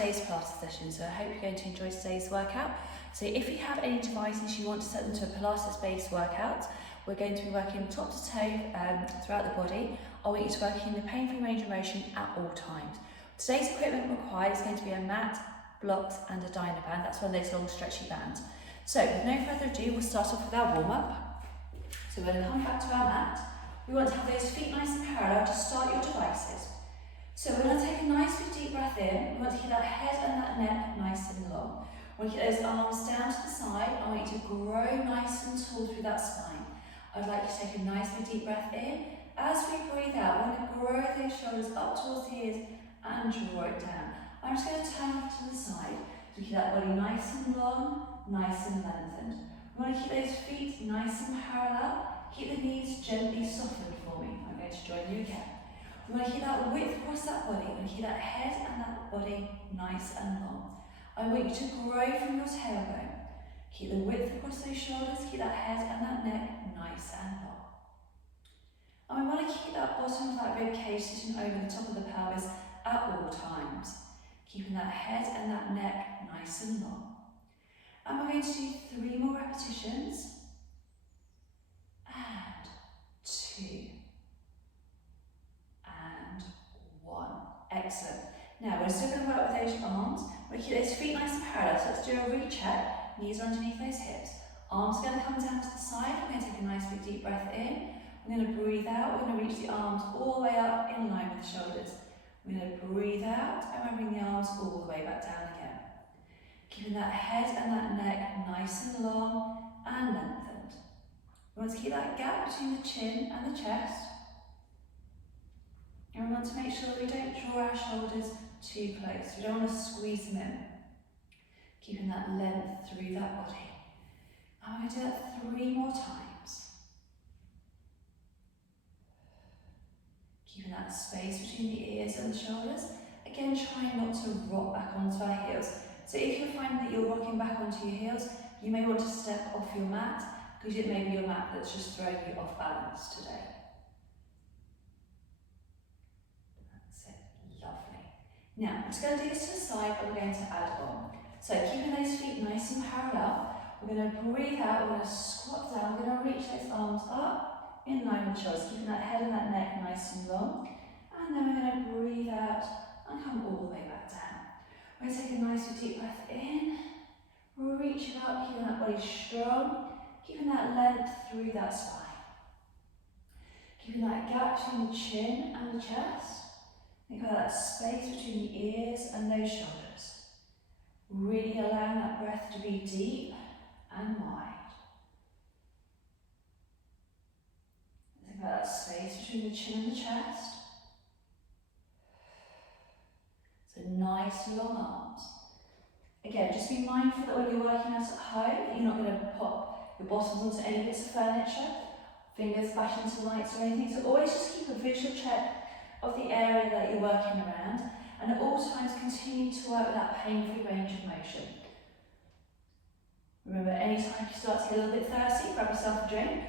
today's Pilates session, so I hope you're going to enjoy today's workout. So if you have any devices you want to set them to a Pilates-based workout, we're going to be working top to toe throughout the body. I want you to work in the pain-free range of motion at all times. Today's equipment required is going to be a mat, blocks and a Dynaband. That's one of those long stretchy bands. So with no further ado, we'll start off with our warm-up. So we're going to come back to our mat. We want to have those feet nice and parallel to start your devices. So we're going to take a nice big deep breath in. We want to keep that head and that neck nice and long. We want to keep those arms down to the side. I want you to grow nice and tall through that spine. I'd like you to take a nice big deep breath in. As we breathe out, we're going to grow those shoulders up towards the ears and draw it down. I'm just going to turn off to the side. So keep that body nice and long, nice and lengthened. We want to keep those feet nice and parallel. Keep the knees gently softened for me. I'm going to join you again. We want to keep that width across that body. We want to keep that head and that body nice and long. I want you to grow from your tailbone. Keep the width across those shoulders. Keep that head and that neck nice and long. And we want to keep that bottom of that rib cage sitting over the top of the pelvis at all times. Keeping that head and that neck nice and long. And we're going to do 3 more repetitions. And 2. And 1. Excellent. Now we're still going to work with those arms. We're going to keep those feet nice and parallel. So let's do a recheck. Knees are underneath those hips. Arms are going to come down to the side. We're going to take a nice big deep breath in. We're going to breathe out. We're going to reach the arms all the way up in line with the shoulders. We're going to breathe out and we're bring the arms all the way back down again. Keeping that head and that neck nice and long and lengthened. We want to keep that gap between the chin and the chest. And we want to make sure that we don't draw our shoulders too close. We don't want to squeeze them in. Keeping that length through that body. And we're going to do that 3 more times. Keeping that space between the ears and the shoulders. Again, trying not to rock back onto our heels. So if you're finding that you're rocking back onto your heels, you may want to step off your mat because it may be your mat that's just throwing you off balance today. That's it, lovely. Now, I'm just going to do this to the side and we're going to add on. So keeping those feet nice and parallel, we're going to breathe out, we're going to squat down, we're going to reach those arms up in line with the shoulders, keeping that head and that neck nice and long. And then we're going to breathe out and come all the way back down. We're going to take a nice deep breath in, reach it up, keeping that body strong, keeping that length through that spine. Keeping that gap between the chin and the chest. Think about that space between the ears and those shoulders. Really allowing that breath to be deep and wide. Think about that space between the chin and the chest. So nice long arms. Again, just be mindful that when you're working out at home, that you're not going to pop your bottoms onto any bits of furniture, fingers bash into lights or anything. So always just keep a visual check of the area that you're working around, and at all times continue to work with that pain-free range of motion. Remember, anytime you start to get a little bit thirsty, grab yourself a drink.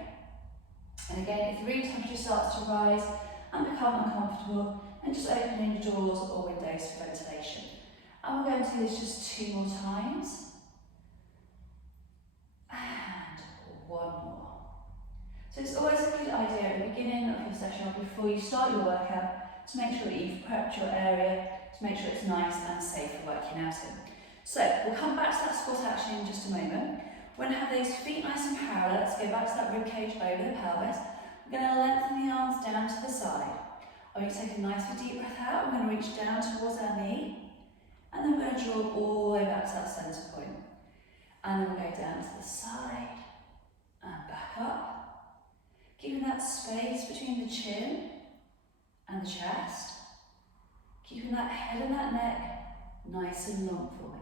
And again, if the room temperature starts to rise and become uncomfortable, then just open any doors or windows for ventilation. And we're going to do this just 2 more times. And 1 more. So it's always a good idea at the beginning of your session or before you start your workout to make sure that you've prepped your area, to make sure it's nice and safe for working out in. So we'll come back to that squat action in just a moment. We're going to have those feet nice and parallel. Let's go back to that rib cage over the pelvis. We're going to lengthen the arms down to the side. I'm going to take a nice deep breath out. We're going to reach down towards our knee. And then we're going to draw all the way back to that centre point. And then we'll go down to the side and back up. Keeping that space between the chin and the chest. Keeping that head and that neck nice and long for me.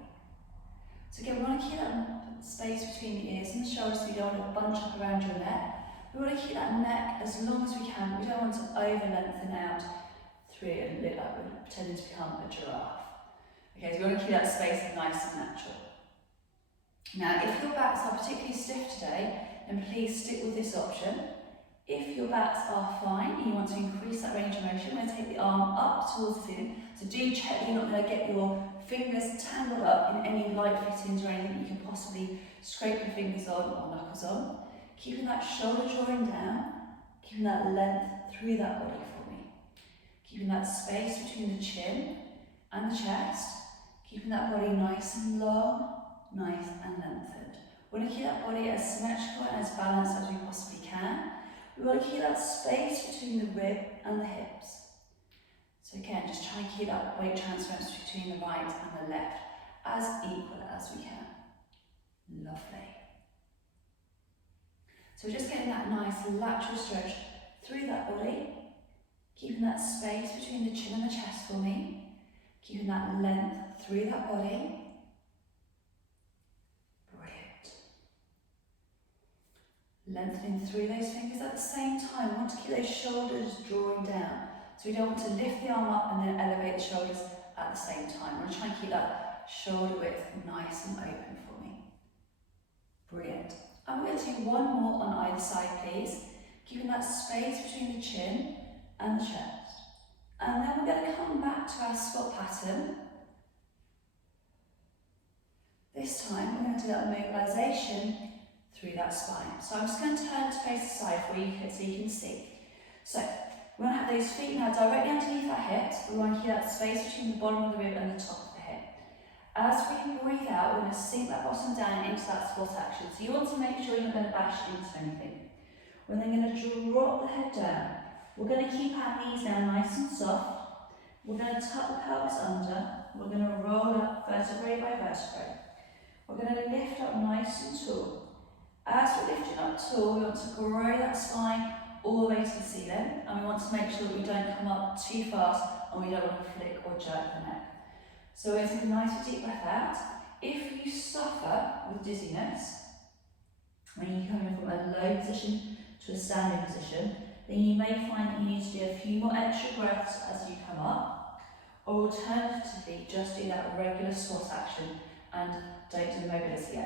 So again, we want to keep that space between the ears and the shoulders so you don't want to bunch up around your neck. We want to keep that neck as long as we can. We don't want to over-lengthen out through it and look like we're pretending to become a giraffe. Okay, so we want to keep that space nice and natural. Now, if your backs are particularly stiff today, then please stick with this option. If your backs are fine and you want to increase that range of motion, we're going to take the arm up towards the ceiling. So do check that you're not going to get your fingers tangled up in any light fittings or anything you can possibly scrape your fingers on or knuckles on. Keeping that shoulder drawing down, keeping that length through that body for me. Keeping that space between the chin and the chest. Keeping that body nice and long, nice and lengthened. We want to keep that body as symmetrical and as balanced as we possibly can. We want to keep that space between the rib and the hips. So again, just try and keep that weight transference between the right and the left as equal as we can. Lovely. So we're just getting that nice lateral stretch through that body, keeping that space between the chin and the chest for me, keeping that length through that body. Brilliant. Lengthening through those fingers at the same time. We want to keep those shoulders drawing down. So we don't want to lift the arm up and then elevate the shoulders at the same time. We're going to try and keep that shoulder width nice and open for me. Brilliant. And we're going to do one more on either side, please. Keeping that space between the chin and the chest. And then we're going to come back to our squat pattern. This time we're going to do that mobilisation through that spine. So I'm just going to turn to face the side for you so you can see. So we want to have those feet now directly underneath our hips. We want to keep that space between the bottom of the rib and the top of the hip. As we breathe out, we're going to sink that bottom down into that squat action. So you want to make sure you're not going to bash into anything. We're then going to drop the head down. We're going to keep our knees down nice and soft. We're going to tuck the pelvis under. We're going to roll up vertebrae by vertebrae. We're going to lift up nice and tall. As we're lifting up tall, we want to grow that spine all the way to the ceiling, and we want to make sure that we don't come up too fast and we don't want to flick or jerk the neck. So we're going to take a nice deep breath out. If you suffer with dizziness, when you come in from a low position to a standing position, then you may find that you need to do a few more extra breaths as you come up, or alternatively, just do that regular squat action and don't do the mobility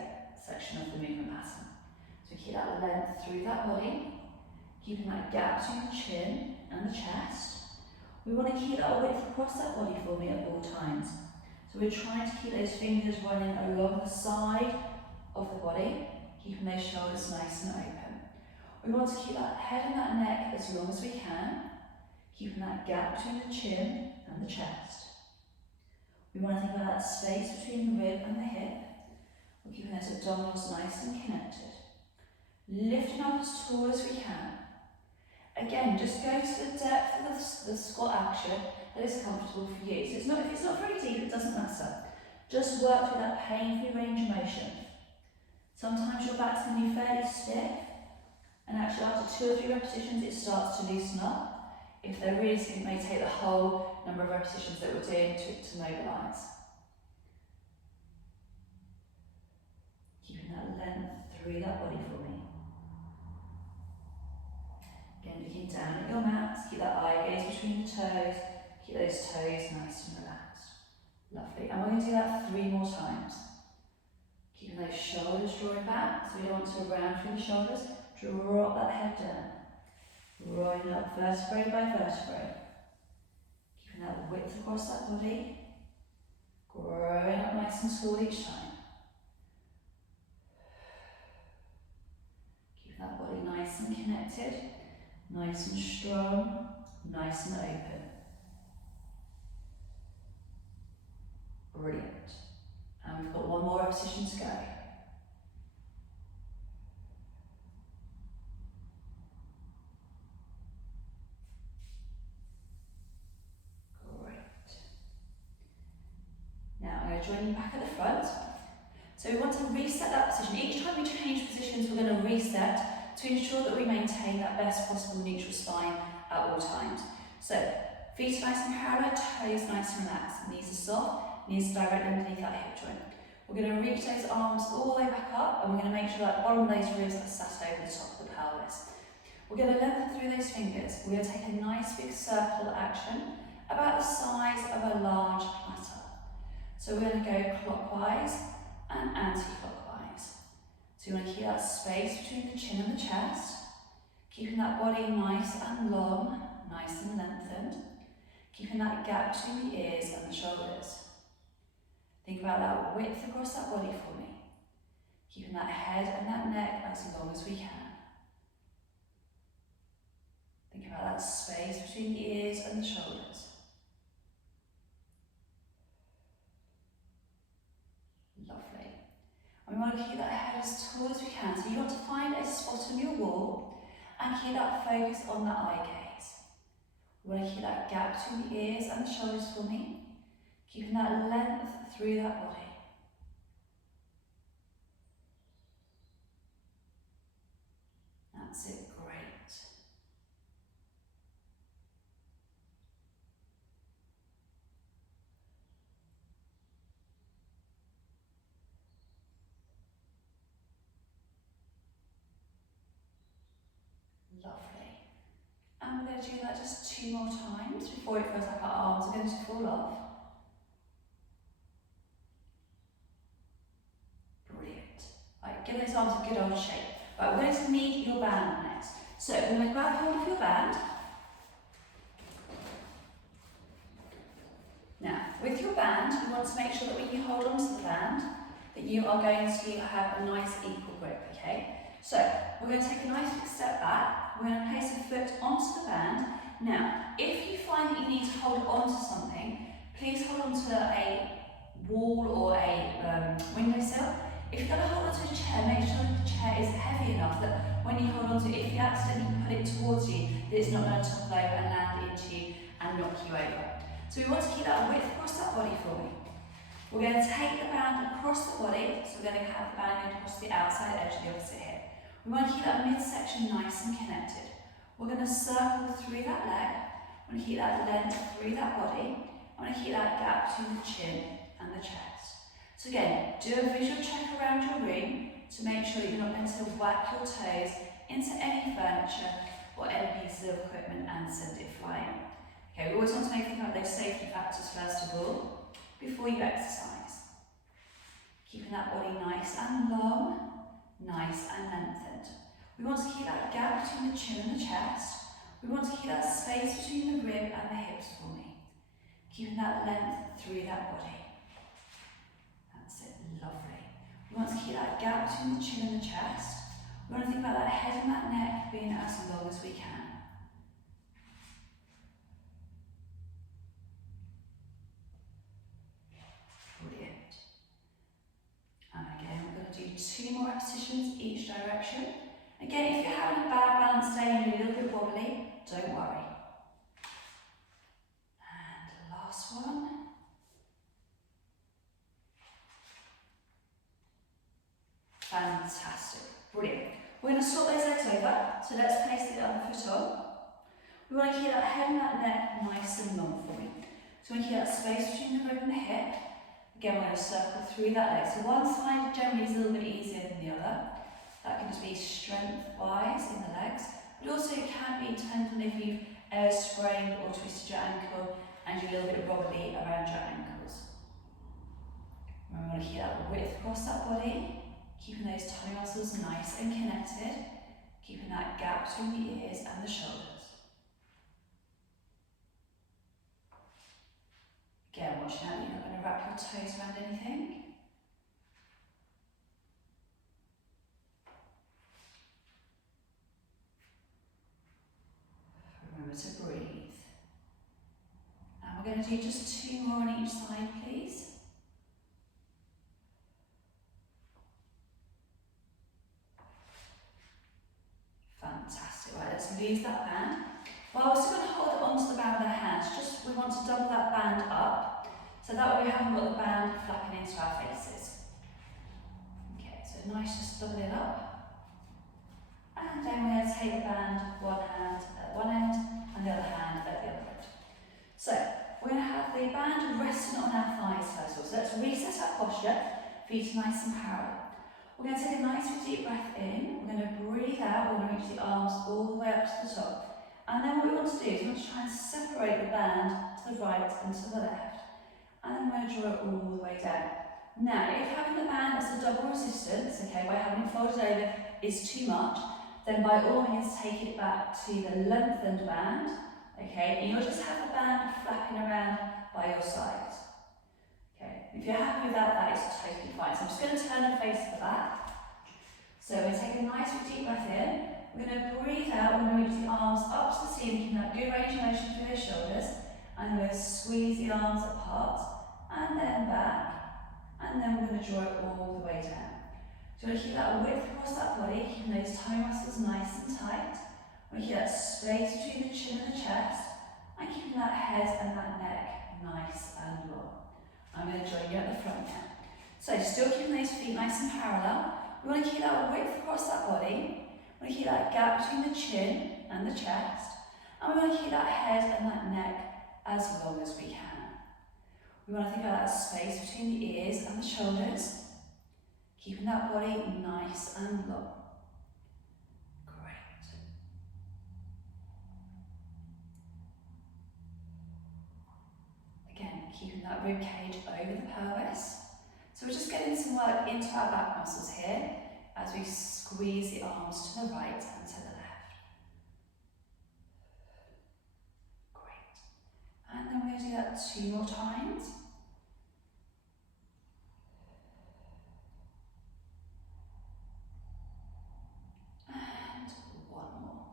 section of the movement pattern. So keep that length through that body, keeping that gap between the chin and the chest. We want to keep that width across that body for me at all times. So we're trying to keep those fingers running along the side of the body, keeping those shoulders nice and open. We want to keep that head and that neck as long as we can, keeping that gap between the chin and the chest. We want to think about that space between the rib and the hip. We're keeping those abdominals nice and connected. Lifting up as tall as we can. Again, just go to the depth of the squat action that is comfortable for you. So if it's not very deep, it doesn't matter. Just work through that pain-free range of motion. Sometimes your back's going to be fairly stiff, and actually after 2 or 3 repetitions it starts to loosen up. If there is, it may take the whole number of repetitions that we're doing to mobilise. Keeping that length through that body for me. Again, looking down at your mat, keep that eye gaze between the toes, keep those toes nice and relaxed. Lovely, and we're going to do that 3 more times. Keeping those shoulders drawing back, so we don't want to round through the shoulders. Drop that head down, rolling up vertebrae by vertebrae. Keeping that width across that body, growing up nice and tall each time. Keep that body nice and connected, nice and strong, nice and open. Brilliant. And we've got 1 more repetition to go. Join you back at the front. So we want to reset that position. Each time we change positions, we're going to reset to ensure that we maintain that best possible neutral spine at all times. So feet are nice and parallel, toes nice and relaxed. Knees are soft, knees directly underneath that hip joint. We're going to reach those arms all the way back up, and we're going to make sure that bottom of those ribs are sat over the top of the pelvis. We're going to lengthen through those fingers. We're going to take a nice big circle action about the size of a large platter. So we're going to go clockwise and anti-clockwise. So you want to keep that space between the chin and the chest, Keeping that body nice and long, nice and lengthened. Keeping that gap between the ears and the shoulders. Think about that width across that body for me. Keeping that head and that neck as long as we can. Think about that space between the ears and the shoulders. Lovely. And we want to keep that head as tall as we can. So you want to find a spot on your wall and keep that focus on the eye gaze. We want to keep that gap between the ears and the shoulders for me. Keeping that length through that body. That's it, great. Lovely. And we're going to do that just 2 more times before it feels like our arms are going to fall off. Brilliant. Right, give those arms a good old shake. Right, we're going to need your band next. So we're going to grab hold of your band. Now, with your band, you want to make sure that when you hold onto the band, that you are going to have a nice equal grip, okay? So, we're going to take a nice big step back. We're going to place a foot onto the band. Now, if you find that you need to hold onto something, please hold onto a wall or a windowsill. If you're going to hold onto a chair, make sure that the chair is heavy enough that when you hold onto it, if you accidentally put it towards you, that it's not going to topple over and land into you and knock you over. So we want to keep that width across that body for me. We're going to take the band across the body, so we're going to have the band going across the outside edge of the opposite hip. We want to keep that midsection nice and connected. We're going to circle through that leg. We want to keep that length through that body. I want to keep that gap between the chin and the chest. So again, do a visual check around your room to make sure that you're not going to whack your toes into any furniture or any pieces of equipment and send it flying. Okay, we always want to think about those safety factors first of all, before you exercise. Keeping that body nice and long, nice and lengthened. We want to keep that gap between the chin and the chest. We want to keep that space between the rib and the hips for me. Keeping that length through that body. That's it, lovely. We want to keep that gap between the chin and the chest. We want to think about that head and that neck being as long as we can. Brilliant. And again, we're going to do 2 more repetitions each direction. Again, if you're having a bad balance day and you're a little bit wobbly, don't worry. And last one. Fantastic. Brilliant. We're going to swap those legs over. So let's place the other foot on. We want to keep that head and that neck nice and long for me. So we keep that space between the rib and the hip. Again, we're going to circle through that leg. So one side generally is a little bit easier than the other. That can just be strength-wise in the legs, but also it can be dependent on if you've sprained or twisted your ankle and you're a little bit wobbly around your ankles. We want to keep that width across that body, keeping those tummy muscles nice and connected, keeping that gap between the ears and the shoulders. Again, watching out that you're not going to wrap your toes around anything. Remember to breathe. And we're going to do just 2 more on each side, please. Fantastic. Right, let's lose that band. Well, we're still going to hold on to the band with our hands. Just we want to double that band up, so that way we haven't got the band flapping into our faces. Okay, so nice, just double it up. And then we're going to take the band, one hand at one end and the other hand at the other end. So we're going to have the band resting on our thighs first of all. So let's reset our posture, feet nice and parallel. We're going to take a nice deep breath in. We're going to breathe out. We're going to reach the arms all the way up to the top. And then what we want to do is we want to try and separate the band to the right and to the left. And then we're going to draw it all the way down. Now, if having the band as a double resistance, okay, by having it folded over is too much, then by all means take it back to the lengthened band, okay, and you'll just have the band flapping around by your side. Okay, if you're happy with that, that is totally fine. So I'm just going to turn and face the back. So we're going to take a nice deep breath in. We're going to breathe out. We're going to reach the arms up to the ceiling, keeping that good range of motion through those shoulders. And we're going to squeeze the arms apart, and then back. And then we're going to draw it all the way down. So we're going to keep that width across that body, keeping those toe muscles nice and tight. We're going to keep that space between the chin and the chest, and keeping that head and that neck nice and long. I'm going to join you at the front now. So still keeping those feet nice and parallel. We want to keep that width across that body. We want to keep that gap between the chin and the chest. And we want to keep that head and that neck as long as we can. We want to think about that space between the ears and the shoulders. Keeping that body nice and long. Great. Again, keeping that rib cage over the pelvis. So we're just getting some work into our back muscles here as we squeeze the arms to the right and to the left. Great. And then we're going to do that 2 more times. And 1 more.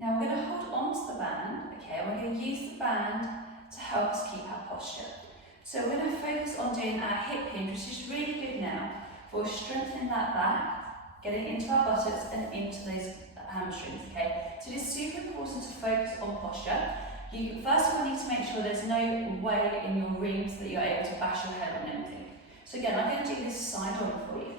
Now we're going to hold on to the band, okay, and we're going to use the band to help us keep our posture. So we're going to focus on doing our hip hinge, which is really good now for strengthening that back, getting into our buttocks and into those hamstrings, okay? So it is super important to focus on posture. You first of all need to make sure there's no way in your reams that you're able to bash your head on anything. So again, I'm going to do this side on for you.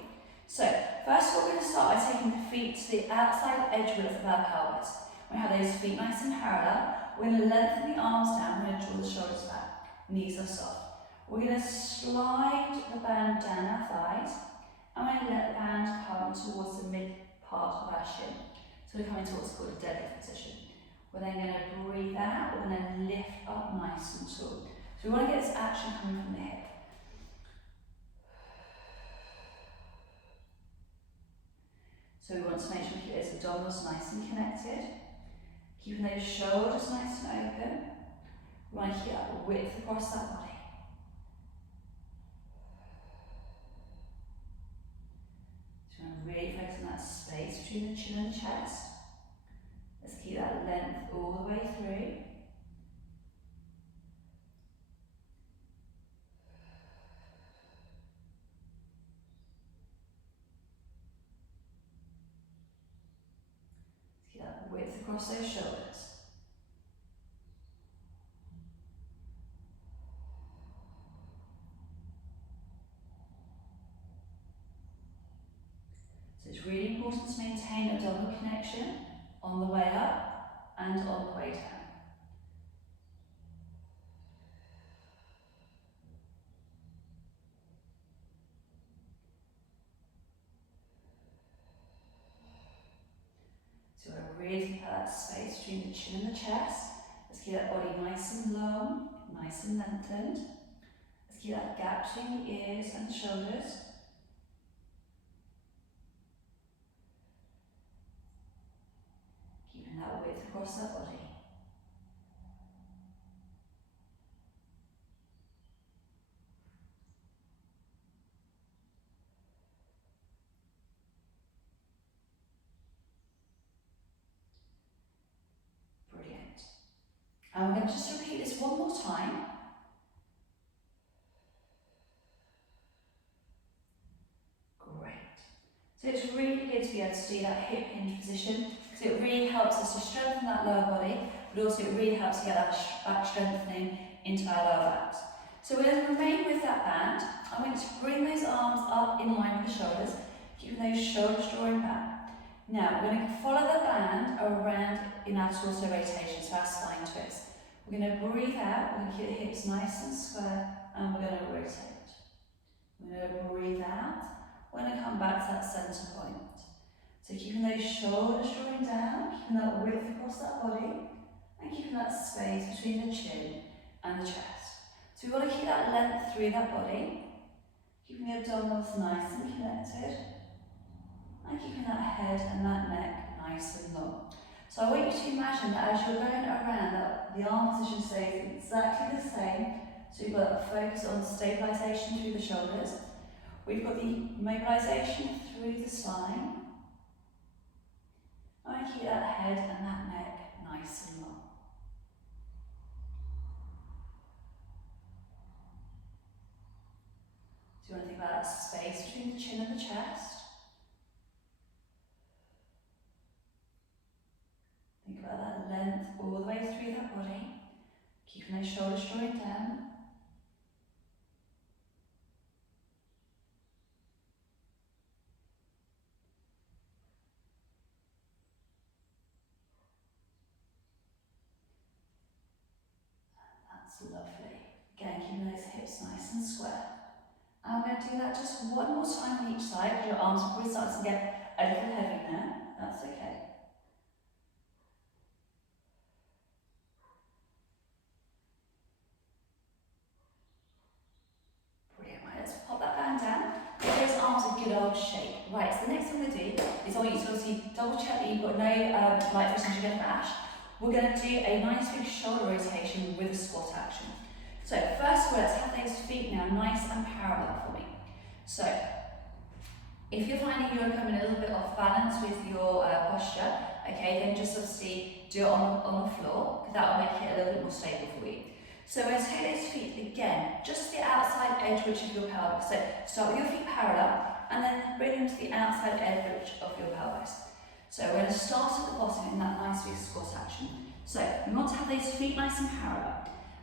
So first of all, we're going to start by taking the feet to the outside edge width of our pelvis. We have those feet nice and parallel. We're going to lengthen the arms down. We're going to draw the shoulders back. Knees are soft. We're going to slide the band down our thighs, and we're going to let the band come towards the mid part of our shin. So we're coming to what's called a deadlift position. We're then going to breathe out. We're going to lift up nice and tall. So we want to get this action coming from the hip. So we want to make sure we keep those abdominals nice and connected. Keeping those shoulders nice and open. We want to keep that width across that body. So we want to really focus on that space between the chin and the chest. Let's keep that length all the way through. Let's keep that width across those shoulders. It's really important to maintain abdominal connection on the way up and on the way down. So we're really think about that space between the chin and the chest. Let's keep that body nice and long, nice and lengthened. Let's keep that gap between the ears and the shoulders. That width across that body. Brilliant. And we're going to just repeat this one more time. Great. So it's really good to be able to do that hip hinge position, because it really helps us to strengthen that lower body, but also it really helps to get that back strengthening into our lower backs. So we're going to remain with that band. I'm going to bring those arms up in line with the shoulders, keeping those shoulders drawing back. Now we're going to follow the band around in our torso rotation, so our spine twist. We're going to breathe out, we're going to keep the hips nice and square, and we're going to rotate. We're going to breathe out, we're going to come back to that centre point. So keeping those shoulders drawing down, keeping that width across that body, and keeping that space between the chin and the chest. So we want to keep that length through that body, Keeping the abdominals nice and connected. And keeping that head and that neck nice and long. So I want you to imagine that as you're going around, that the arm position stays exactly the same. So you've got a focus on stabilisation through the shoulders. We've got the mobilisation through the spine. And keep that head and that neck nice and long. So you want to think about that space between the chin and the chest. Think about that length all the way through that body. Keeping those shoulders joined down. That's lovely. Again, keeping those hips nice and square. And we're going to do that just one more time on each side, because your arms will probably start to get a little heavy now. That's okay. Brilliant. Right, let's pop that band down. Give those arms a good old shake. Right, so the next thing we're going to do is I want you to obviously double check that you've got no light friction to get bash. We're going to do a nice big shoulder rotation with a squat action. So first of all, let's have those feet now nice and parallel for me. So if you're finding you're coming a little bit off balance with your posture, okay, then just obviously do it on the floor, because that will make it a little bit more stable for you. So we're going to take those feet again, just the outside edge which of your pelvis. So start with your feet parallel, and then bring them to the outside edge of your pelvis. So we're going to start at the bottom in that nice big squat action. So we want to have those feet nice and parallel.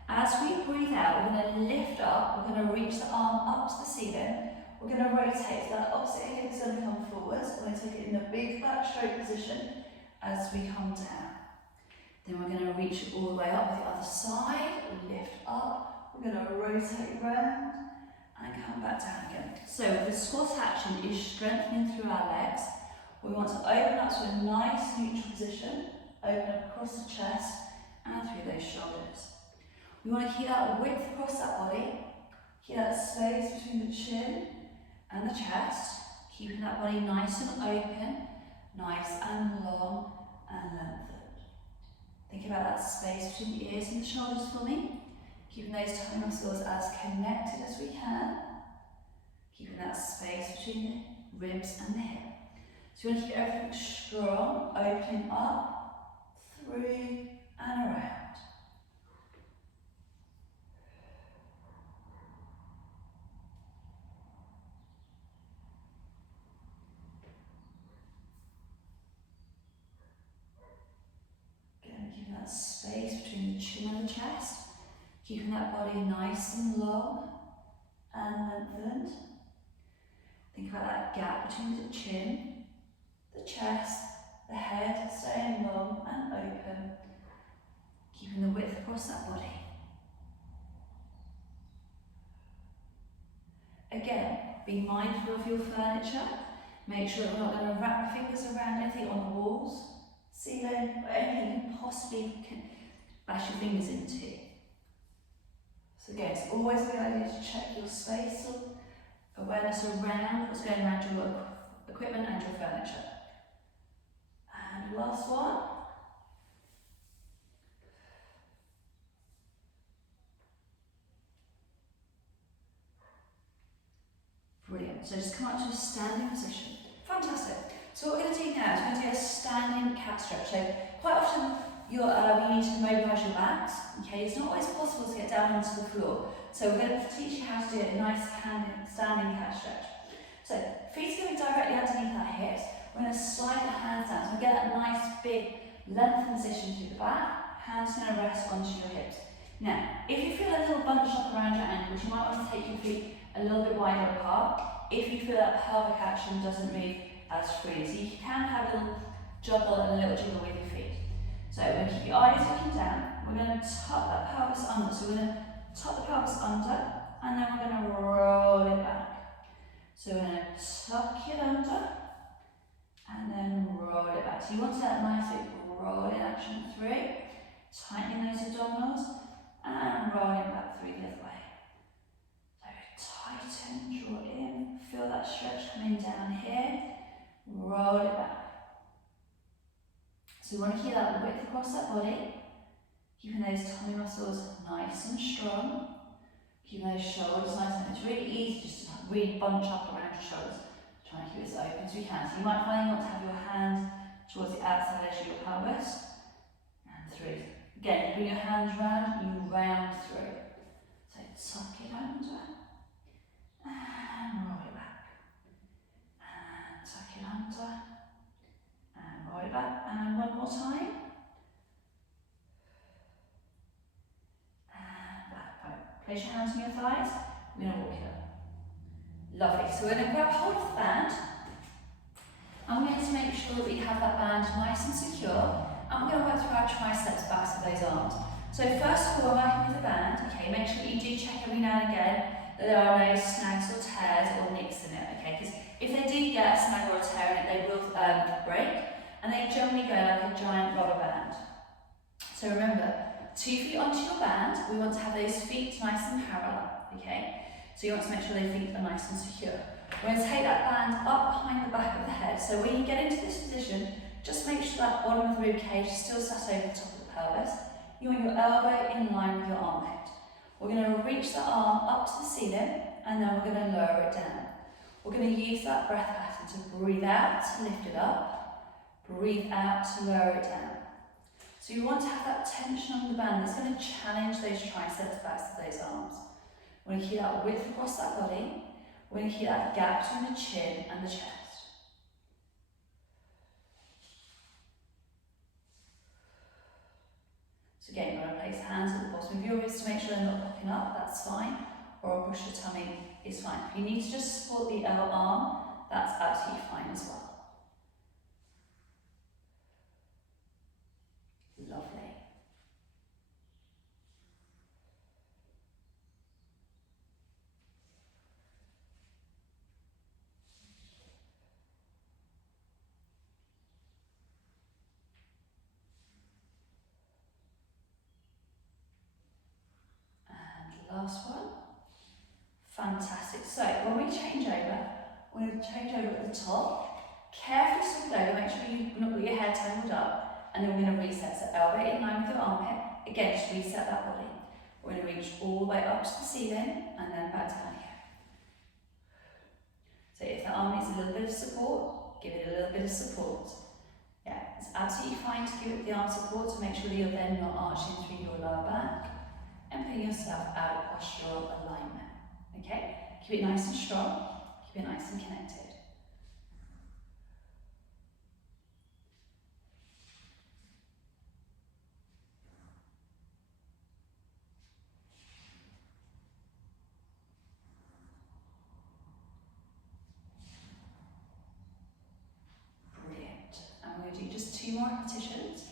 As we breathe out, we're going to lift up, we're going to reach the arm up to the ceiling, we're going to rotate, so that opposite hip is going to come forwards, we're going to take it in a big backstroke position as we come down. Then we're going to reach it all the way up the other side, lift up, we're going to rotate round and come back down again. So the squat action is strengthening through our legs. We want to open up to a nice neutral position, open up across the chest and through those shoulders. We want to keep that width across that body, keep that space between the chin and the chest, keeping that body nice and open, nice and long and lengthened. Think about that space between the ears and the shoulders for me, keeping those tummy muscles as connected as we can, keeping that space between the ribs and the hip. So we want to keep everything strong, opening up, through and around. Again, keeping that space between the chin and the chest, keeping that body nice and long and lengthened. Think about that gap between the chin, the chest, the head, staying long and open, keeping the width across that body. Again, be mindful of your furniture. Make sure that we're not going to wrap the fingers around anything on the walls, ceiling, or anything you can possibly bash your fingers into. So again, it's always a good idea to check your space or awareness around what's going around your equipment and your furniture. And last one. Brilliant. So just come up to a standing position. Fantastic. So what we're going to do now is we're going to do a standing cat stretch. So quite often you need to mobilise your backs. Okay, it's not always possible to get down onto the floor. So we're going to teach you how to do a nice standing cat stretch. So feet are going to be directly underneath our hips. We're going to slide the hands down. So we get that nice big lengthened position to the back. Hands going to rest onto your hips. Now, if you feel a little bunched up around your ankles, you might want to take your feet a little bit wider apart if you feel that pelvic action doesn't move as freely. So you can have a little juggle and a little jiggle with your feet. So we're going to keep your eyes looking down. We're going to tuck that pelvis under. So we're going to tuck the pelvis under and then we're going to roll it back. So we're going to tuck it under and then roll it back. So you want that nice big rolling action through, tightening those abdominals and rolling back through the other way. So tighten, draw in So we want to keep that width across that body, keeping those tummy muscles nice and strong, keeping those shoulders nice and it's really easy just to really bunch up around your shoulders. Try and keep it as open as we can. So you might find you want to have your hands towards the outside edge of your pelvis and through. Again, bring your hands round, you round through. So tuck it under and roll it back. And tuck it under and roll it back. And one more time. And back. Right. Place your hands on your thighs. We're going to walk it up. Lovely. So we're going to grab hold of the band. And we're going to make sure that we have that band nice and secure. And we're going to work through our triceps, backs of those arms. So first of all, we're working with the band. Okay, make sure that you do check every now and again that there are no snags or tears or nicks in it. Okay, because if they do get a snag or a tear in it, they will break. And they generally go like a giant rubber band. So remember, 2 feet onto your band, we want to have those feet nice and parallel. Okay, so you want to make sure those feet are nice and secure. We're going to take that band up behind the back of the head. So when you get into this position, just make sure that bottom of the rib cage is still sat over the top of the pelvis. You want your elbow in line with your armpit. We're going to reach the arm up to the ceiling and then we're going to lower it down. We're going to use that breath pattern to breathe out to lift it up, breathe out to lower it down. So you want to have that tension on the band that's going to challenge those triceps, backs of those arms. We're going to keep that width across that body. We're going to keep that gap between the chin and the chest. So again, you're going to place hands at the bottom of your wrists to make sure they're not locking up, that's fine. Or push your tummy is fine. If you need to just support the arm, that's absolutely fine as well. Lovely. Last one. Fantastic. So when we change over, we're going to change over at the top. Carefully scoot over, make sure you've not got your hair tangled up, and then we're going to reset. So elbow in line with your armpit. Again, just reset that body. We're going to reach all the way up to the ceiling and then back down here. So if the arm needs a little bit of support, give it a little bit of support. Yeah, it's absolutely fine to give it the arm support to make sure that you're then not arching through your lower back. And putting yourself out of postural alignment. Okay? Keep it nice and strong, keep it nice and connected. Brilliant. And we're going to do just 2 more repetitions.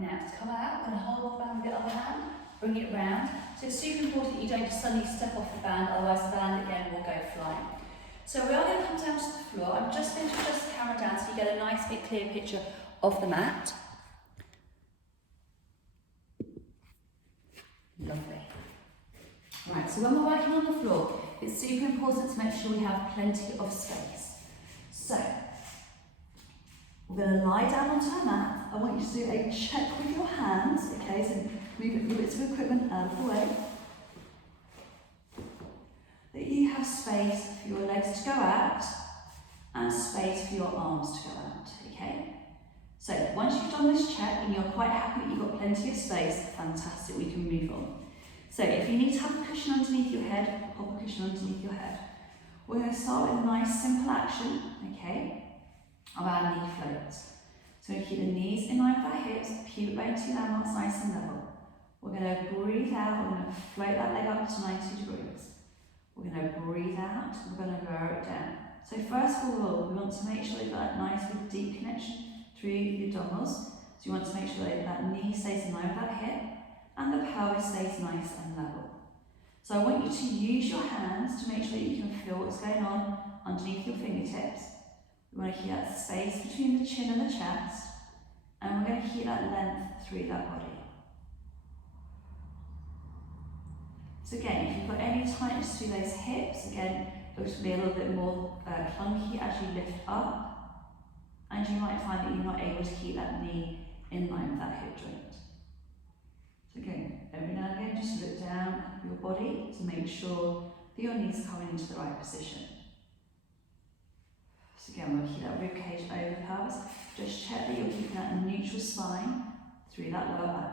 Now to come out, we're going to hold the band with the other hand, bring it round. So it's super important you don't just suddenly step off the band, otherwise the band again will go flying. So we are going to come down to the floor. I'm just going to adjust the camera down so you get a nice big clear picture of the mat. Lovely. Right, so when we're working on the floor, it's super important to make sure we have plenty of space. So we're going to lie down onto our mat. I want you to do a check with your hands, okay, so move the bits of equipment out of the way. That you have space for your legs to go out and space for your arms to go out, okay? So once you've done this check and you're quite happy that you've got plenty of space, fantastic, we can move on. So if you need to have a cushion underneath your head, pop a cushion underneath your head. We're going to start with a nice simple action, okay, of our knee floats. So we're going to keep the knees in line with our hips, pubic bone to landmarks nice and level. We're going to breathe out, we're going to float that leg up to 90 degrees. We're going to breathe out, we're going to lower it down. So first of all, we want to make sure you've got that nice big deep connection through your abdominals. So you want to make sure that knee stays in line with that hip and the pelvis stays nice and level. So I want you to use your hands to make sure that you can feel what's going on underneath your fingertips. We want to keep that space between the chin and the chest, and we're going to keep that length through that body. So again, if you've got any tightness through those hips, again, it will be a little bit more clunky as you lift up, and you might find that you're not able to keep that knee in line with that hip joint. So again, every now and again, just look down at your body to make sure that your knee's coming into the right position. So again, we'll keep that rib cage over the pelvis. Just check that you're keeping that neutral spine through that lower back.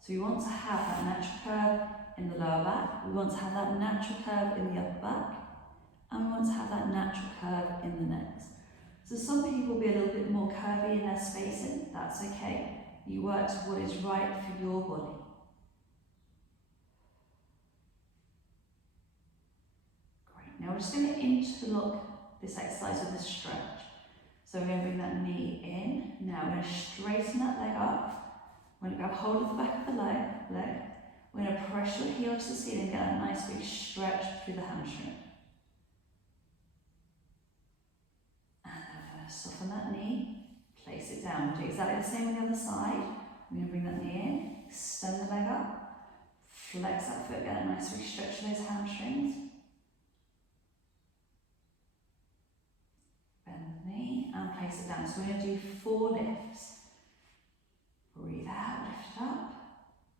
So we want to have that natural curve in the lower back, we want to have that natural curve in the upper back, and we want to have that natural curve in the necks. So some people will be a little bit more curvy in their spacing, that's okay. You work to what is right for your body. Great, now we're just going to interlock this exercise with a stretch. So we're going to bring that knee in. Now we're going to straighten that leg up. We're going to grab hold of the back of the leg. We're going to press your heel to the ceiling, get a nice big stretch through the hamstring. And then we're going to soften that knee, place it down. We'll do exactly the same on the other side. We're going to bring that knee in, extend the leg up, flex that foot, get a nice big stretch through those hamstrings. Bend the knee and place it down. So we're going to do 4 lifts. Breathe out, lift it up.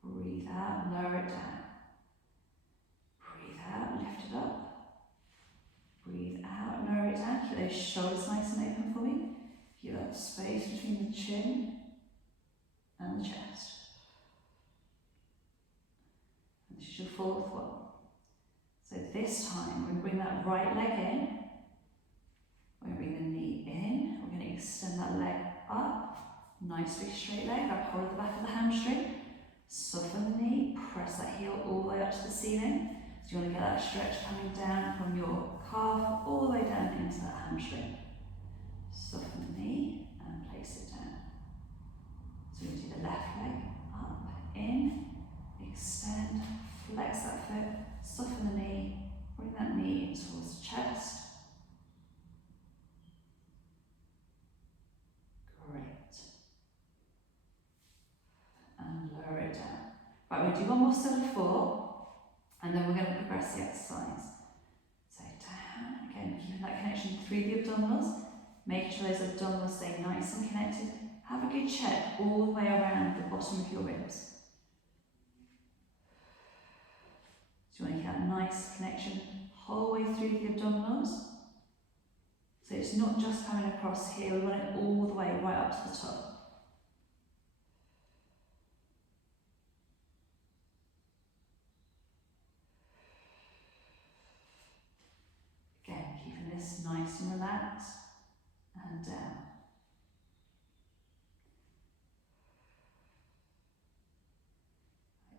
Breathe out, lower it down. Breathe out, lift it up. Breathe out, lower it down. Keep those shoulders nice and open for me. Keep that space between the chin and the chest. And this is your 4th one. So this time, we're going to bring that right leg in. We're going to bring the knee in. We're going to extend that leg up. Nice big straight leg. Grab hold of the back of the hamstring. Soften the knee, press that heel all the way up to the ceiling. So you want to get that stretch coming down from your calf all the way down into that hamstring. Soften the knee and place it down. So we do the left leg, up, in, extend, flex that foot, soften the knee, bring that knee in towards the chest. Great. And lower it down. Right, we're going to do one more set of 4, and then we're going to progress the exercise. So down, again, keeping that connection through the abdominals, making sure those abdominals stay nice and connected. Have a good check all the way around the bottom of your ribs. So you want to get that nice connection whole way through the abdominals. So it's not just coming across here, we want it all the way right up to the top. Nice and relaxed, and down.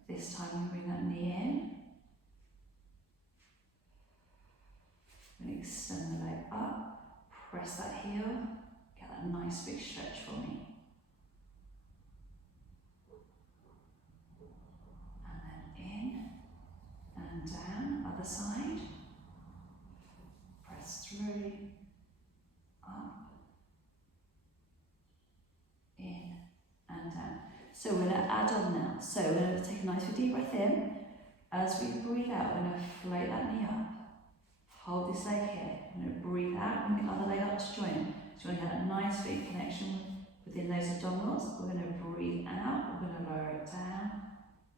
This time we bring that knee in. And extend the leg up, press that heel, get that nice big stretch for me. And then in and down, other side. Press through, up, in and down. So we're going to add on now. So we're going to take a nice deep breath in. As we breathe out, we're going to float that knee up. Hold this leg here. We're going to breathe out, bring the other leg up to join it. So we're going to get a nice big connection within those abdominals. We're going to breathe out, we're going to lower it down.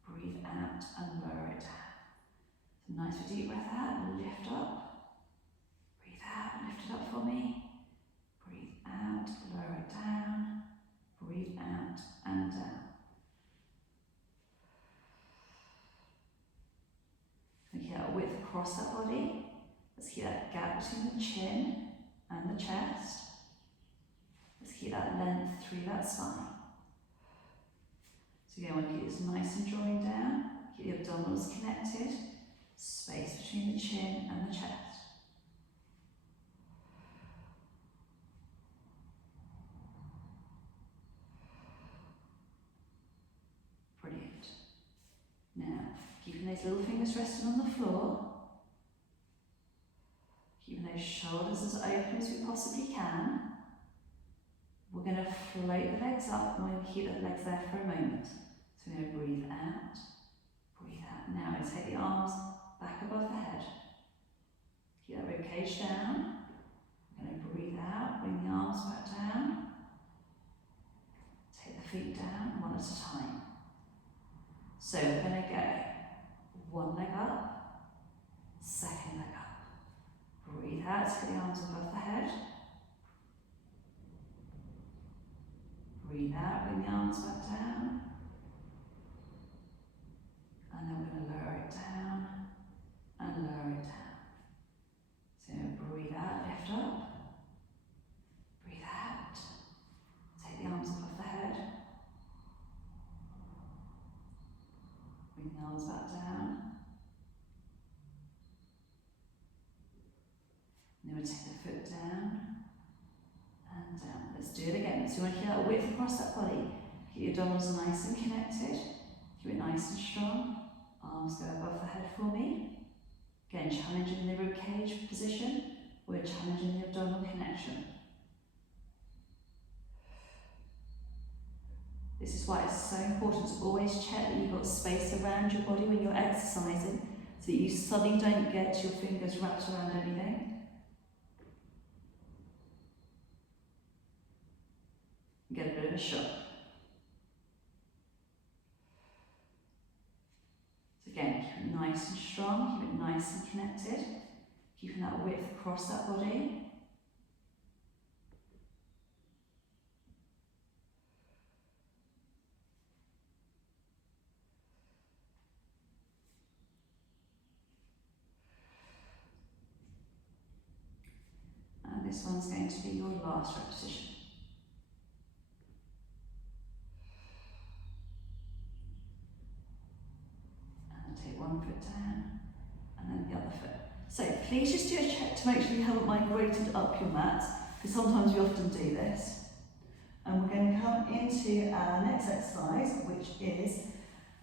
Breathe out and lower it down. So nice deep breath out, lift up. Lift it up for me. Breathe out, lower it down. Breathe out and down. So keep that width across that body. Let's keep that gap between the chin and the chest. Let's keep that length through that spine. So again, we want to keep this nice and drawing down. Keep the abdominals connected. Space between the chin and the chest. Brilliant. Now, keeping those little fingers resting on the floor. Keeping those shoulders as open as we possibly can. We're going to float the legs up and we're going to keep the legs there for a moment. So we're going to breathe out Now we take the arms back above the head. Keep that ribcage down. We're going to breathe out, bring the arms back down. Take the feet down one at a time. So we're going to go one leg up, second leg up. Breathe out, take the arms above the head. Breathe out, bring the arms back down. And then we're going to lower it down and lower it down. So breathe out, lift up. Breathe out. Take the arms above the head. Bring the arms back down. And then we'll take the foot down and down. Let's do it again. So you want to keep that width across that body. Keep your abdominals nice and connected. Keep it nice and strong. Arms go above the head for me. Again, challenging the rib cage position. We're challenging the abdominal connection. This is why it's so important to always check that you've got space around your body when you're exercising, so that you suddenly don't get your fingers wrapped around anything. Get a bit of a shock. So again, keep it nice and strong, keep it nice and connected, keeping that width across that body. And this one's going to be your last repetition. One foot down and then the other foot. So please just do a check to make sure you haven't migrated up your mat, because sometimes we often do this. And we're going to come into our next exercise, which is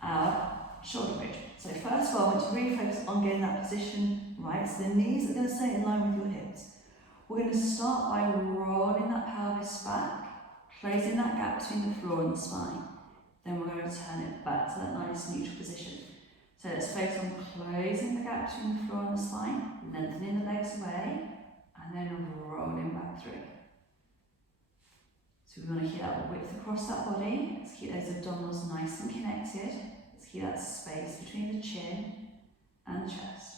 our shoulder bridge. So first of all, I want to really focus on getting that position right. So the knees are going to stay in line with your hips. We're going to start by rolling that pelvis back, closing that gap between the floor and the spine. Then we're going to turn it back to that nice neutral position. So let's focus on closing the gap between the floor and the spine, lengthening the legs away, and then rolling back through. So we want to keep that width across that body. Let's keep those abdominals nice and connected. Let's keep that space between the chin and the chest.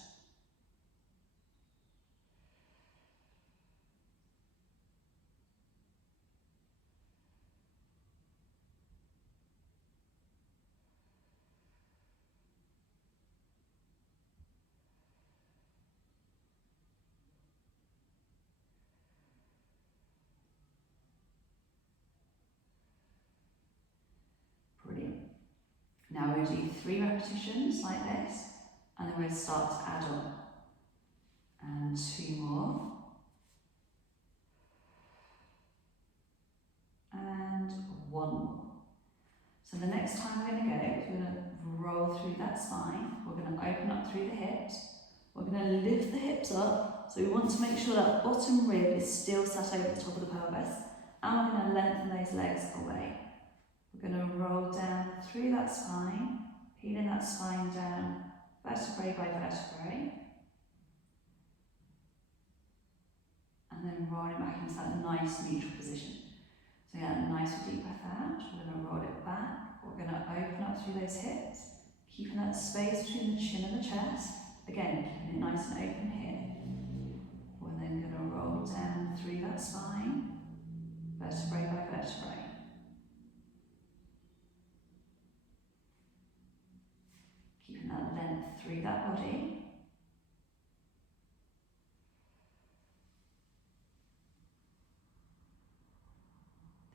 Now we're going to do 3 repetitions like this, and then we're going to start to add on. And 2 more. And 1 more. So the next time we're going to go, we're going to roll through that spine. We're going to open up through the hips. We're going to lift the hips up. So we want to make sure that bottom rib is still sat over the top of the pelvis. And we're going to lengthen those legs away. We're going to roll down through that spine, peeling that spine down, vertebrae by vertebrae. And then rolling back into that nice neutral position. So yeah, nice deep breath out. We're going to roll it back. We're going to open up through those hips, keeping that space between the chin and the chest. Again, keeping it nice and open here. We're then going to roll down through that spine, vertebrae by vertebrae. Keeping that length through that body.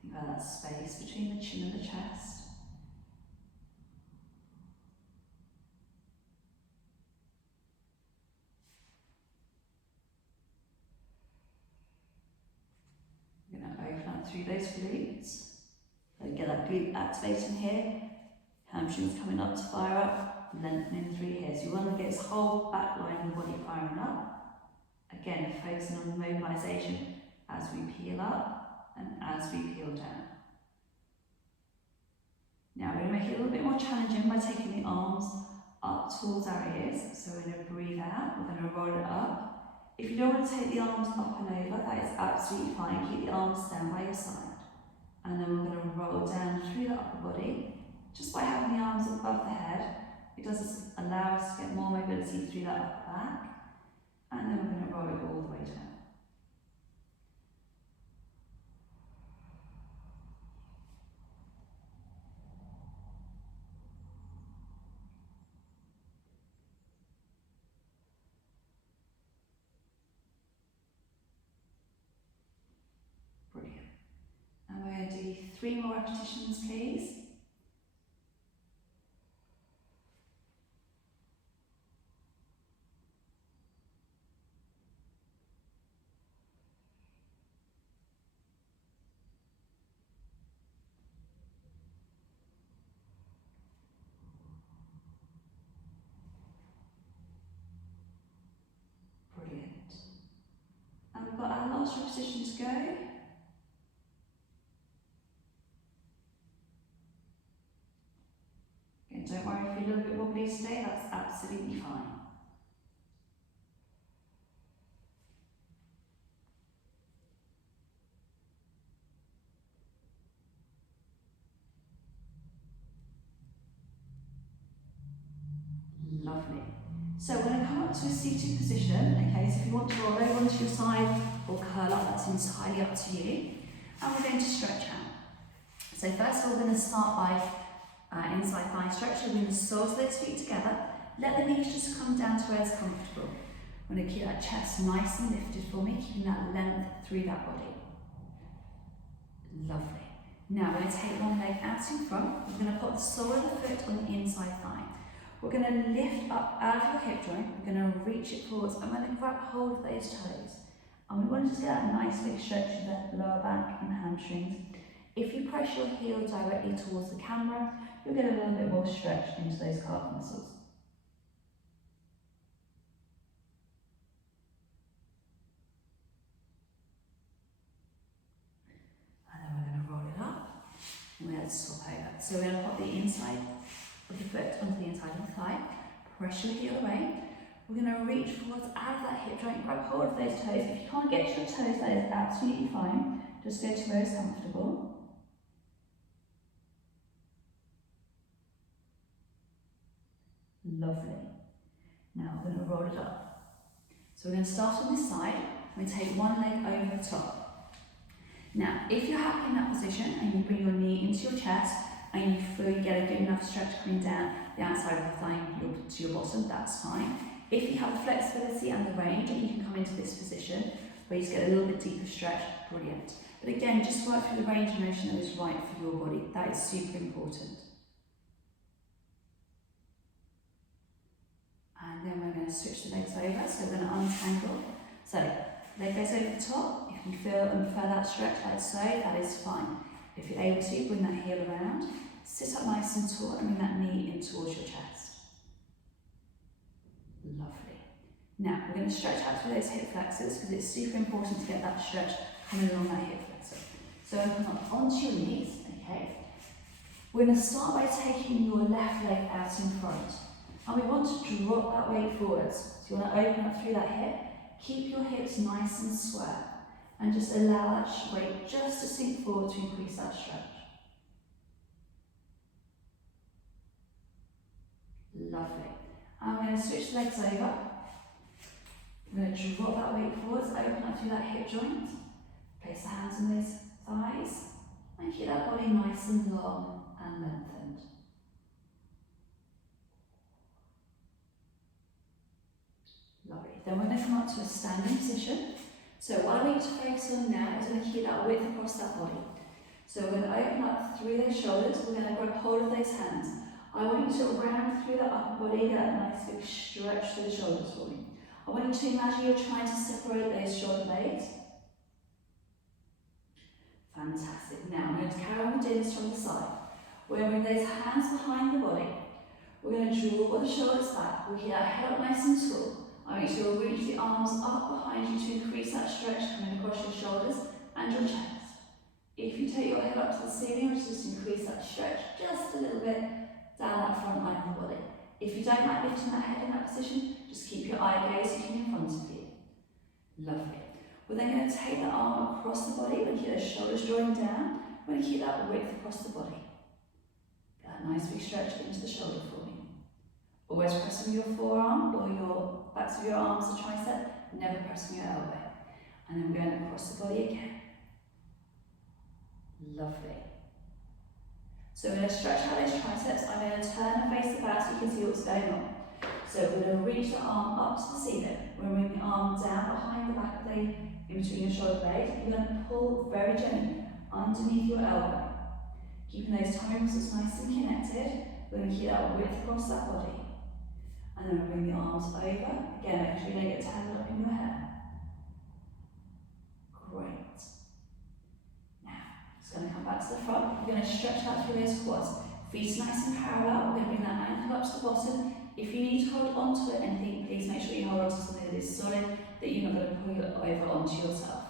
Think about that space between the chin and the chest. We're going to open up through those glutes. So get that glute activating here. Hamstrings coming up to fire up, lengthening through here. So you want to get this whole back line of the body firing up. Again, focusing on the mobilisation as we peel up and as we peel down. Now we're going to make it a little bit more challenging by taking the arms up towards our ears. So we're going to breathe out, we're going to roll it up. If you don't want to take the arms up and over, that is absolutely fine. Keep the arms down by your side. And then we're going to roll down through the upper body. Just by having the arms above the head, it does allow us to get more mobility through that upper back. And then we're going to roll it all the way down. Brilliant. And we're going to do 3 more repetitions, please. Brilliant. And we've got our last repetition to go. Again, don't worry if you're a little bit wobbly today, that's absolutely fine. Lovely. So we're going to come up to a seated position, okay, so if you want to roll over onto your side or curl up, that's entirely up to you. And we're going to stretch out. So first of all, we're going to start by inside thigh stretch. So we're going to soles, legs, feet together. Let the knees just come down to where it's comfortable. We're going to keep that chest nice and lifted for me, keeping that length through that body. Lovely. Now we're going to take one leg out in front. We're going to put the sole of the foot on the inside thigh. We're going to lift up out of your hip joint. We're going to reach it forwards. I'm going to grab hold of those toes. And we want to just get that nice big stretch of the lower back and hamstrings. If you press your heel directly towards the camera, you'll get a little bit more stretch into those calf muscles. And then we're going to roll it up. And we're going to swap over. So we're going to pop the inside of the foot onto the inside of the thigh. Press your heel away. We're going to reach forwards out of that hip joint, grab hold of those toes. If you can't get to your toes, that is absolutely fine. Just go to where it's comfortable. Lovely. Now we're going to roll it up. So we're going to start on this side. We're going to take one leg over the top. Now, if you're happy in that position and you bring your knee into your chest and you feel you get a good enough stretch coming down the outside of the thigh to your bottom, that's fine. If you have the flexibility and the range, you can come into this position where you just get a little bit deeper stretch, brilliant. But again, just work through the range of motion that is right for your body. That is super important. And then we're going to switch the legs over, so we're going to untangle. So, leg goes over the top. If you feel and prefer that stretch like so, that is fine. If you're able to, bring that heel around, sit up nice and tall, and bring that knee in towards your chest. Lovely. Now, we're going to stretch out through those hip flexors because it's super important to get that stretch coming along that hip flexor. So, come up onto your knees, okay? We're going to start by taking your left leg out in front. And we want to drop that weight forwards. So you want to open up through that hip, keep your hips nice and square, and just allow that weight just to sink forward to increase that stretch. Lovely. And we're going to switch the legs over. We're going to drop that weight forwards, open up through that hip joint, place the hands on those thighs, and keep that body nice and long and lengthened. Lovely. Then we're going to come up to a standing position. So what I want you to focus on now is going to keep that width across that body. So we're going to open up through those shoulders. We're going to grab hold of those hands. I want you to round through that upper body, get that nice big stretch through the shoulders for me. I want you to imagine you're trying to separate those shoulder blades. Fantastic. Now I'm going to carry on doing this from the side. We're going to bring those hands behind the body. We're going to draw the shoulders back. We'll keep that head up nice and tall. I want you to reach the arms up behind you to increase that stretch coming across your shoulders and your chest. If you take your head up to the ceiling, just increase that stretch just a little bit down that front line of the body. If you don't like lifting that head in that position, just keep your eye gazing in front of you. Lovely. We're then going to take the arm across the body. We're going to keep those shoulders drawing down. We're going to keep that width across the body. Get that nice big stretch into the shoulder for me. Always press on your forearm or your backs of your arms, the tricep. Never press on your elbow. And then we're going across the body again. Lovely. So we're going to stretch out those triceps. I'm going to turn and face the back so you can see what's going on. So we're going to reach the arm up to the ceiling. We're going to bring the arm down behind the back of the, in between your shoulder blades. You're going to pull very gently underneath your elbow. Keeping those toe muscles nice and connected. We're going to keep that width across that body. And then we'll bring the arms over. Again, make sure you don't get tangled up in your hair. Great. Now, just going to come back to the front. We're going to stretch out through those quads. Feet nice and parallel. We're going to bring that ankle up to the bottom. If you need to hold on to anything, please make sure you hold on to something that is solid, that you're not going to pull it over onto yourself.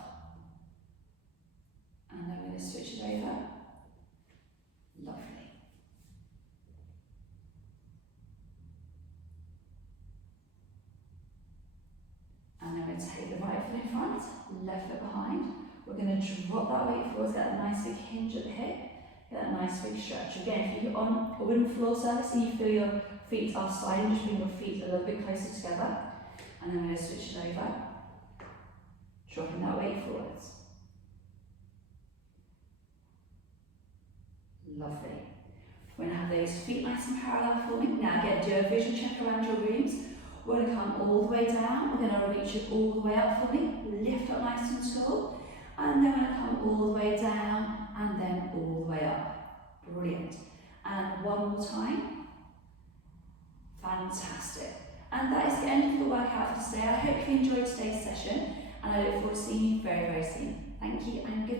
And then we're going to switch it over. Lovely. And then we're going to take the right foot in front, left foot behind. We're going to drop that weight forward, get that nice big hinge at the hip, get that nice big stretch. Again, if you're on a wooden floor surface and you feel your feet are sliding, just bring your feet a little bit closer together. And then we're going to switch it over, dropping that weight forwards. Lovely. We're going to have those feet nice and parallel for me. Now again, do a visual check around your rooms. We're going to come all the way down. We're going to reach it all the way up for me. Lift up nice and tall. And then we're going to come all the way down and then all the way up. Brilliant. And one more time. Fantastic. And that is the end of the workout for today. I hope you enjoyed today's session and I look forward to seeing you very, very soon. Thank you and good.